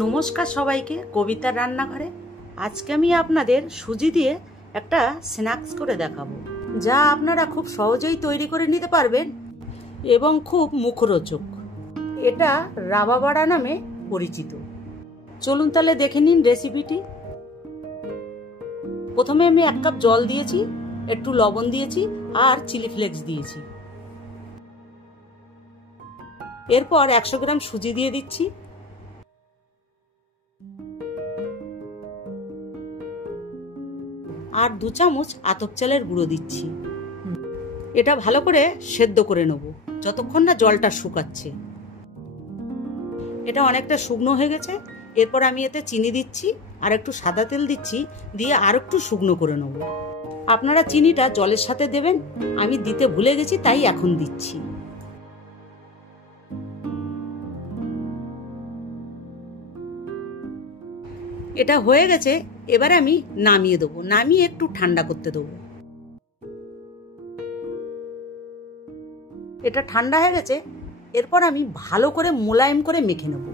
নমস্কার সবাইকে, কবিতার রান্নাঘরে। আজকে আমি আপনাদের সুজি দিয়ে একটা স্ন্যাক্স করে দেখাবো, যা আপনারা খুব সহজেই তৈরি করে নিতে পারবেন এবং খুব মুখরোচক। এটা রাবা বাড়া নামে পরিচিত। চলুন তাহলে দেখে নিন রেসিপিটি। প্রথমে আমি 1 কাপ জল দিয়েছি, একটু লবণ দিয়েছি আর চিলি ফ্লেক্স দিয়েছি। এরপর 100 গ্রাম সুজি দিয়ে দিচ্ছি। আর 2 চামচ আতপ চালের গুঁড়ো দিচ্ছি। এটা ভালো করে সেদ্ধ করে নেব যতক্ষণ না জলটা শুকাচ্ছে। এটা অনেকটা শুকনো হয়ে গেছে। এরপর আমি এতে চিনি দিচ্ছি আর একটু সাদা তেল দিচ্ছি, দিয়ে আর একটু শুকনো করে নেব। আপনারা চিনিটা জলের সাথে দেবেন, আমি দিতে ভুলে গেছি তাই এখন দিচ্ছি। এটা হয়ে গেছে, এবারে আমি নামিয়ে দেবো। নামিয়ে একটু ঠান্ডা করতে দেবো। এটা ঠান্ডা হয়ে গেছে। এরপর আমি ভালো করে মোলায়েম করে মেখে নেব।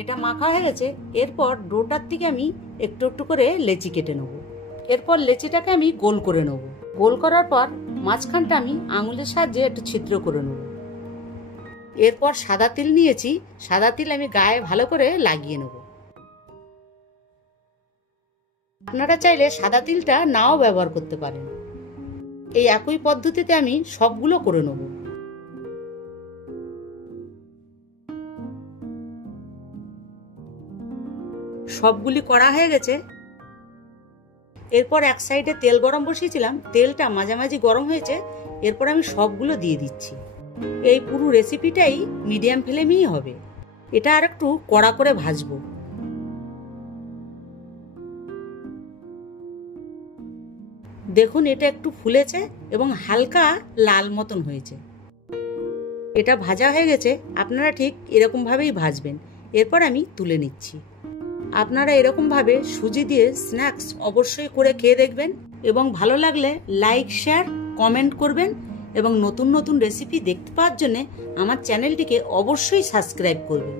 এটা মাখা হয়ে গেছে। এরপর ডোটার থেকে আমি একটু একটু করে লেচি কেটে নেব। এরপর লেচিটাকে আমি গোল করে নেব। গোল করার পর মাঝখানটা আমি আঙুলের সাহায্যে একটু ছিদ্র করে নেব। এরপর সাদা তিল নিয়েছি, সাদা তিল আমি গায়ে ভালো করে লাগিয়ে নেব। আপনারা চাইলে সাদা তিলটা নাও ব্যবহার করতে পারেন। এই একই পদ্ধতিতে আমি সবগুলো করে নেব। সবগুলি করা হয়ে গেছে। এরপর এক সাইডে তেল গরম বসিয়েছিলাম, তেলটা মাঝামাঝি গরম হয়েছে। এরপর আমি সবগুলো দিয়ে দিচ্ছি। এই পুরো রেসিপিটাই মিডিয়াম ফ্লেমেই হবে। এটা আর একটু কড়া করে ভাজবো। দেখুন এটা একটু ফুলেছে এবং হালকা লাল মতন হয়েছে। এটা ভাজা হয়ে গেছে। আপনারা ঠিক এরকম ভাবেই ভাজবেন। এরপর আমি তুলে নিচ্ছি। আপনারা এরকম ভাবে সুজি দিয়ে স্ন্যাক্স অবশ্যই করে খেয়ে দেখবেন এবং ভালো লাগলে লাইক, শেয়ার, কমেন্ট করবেন এবং নতুন নতুন রেসিপি দেখতে পাওয়ার জন্য আমার চ্যানেলটিকে অবশ্যই সাবস্ক্রাইব করবেন।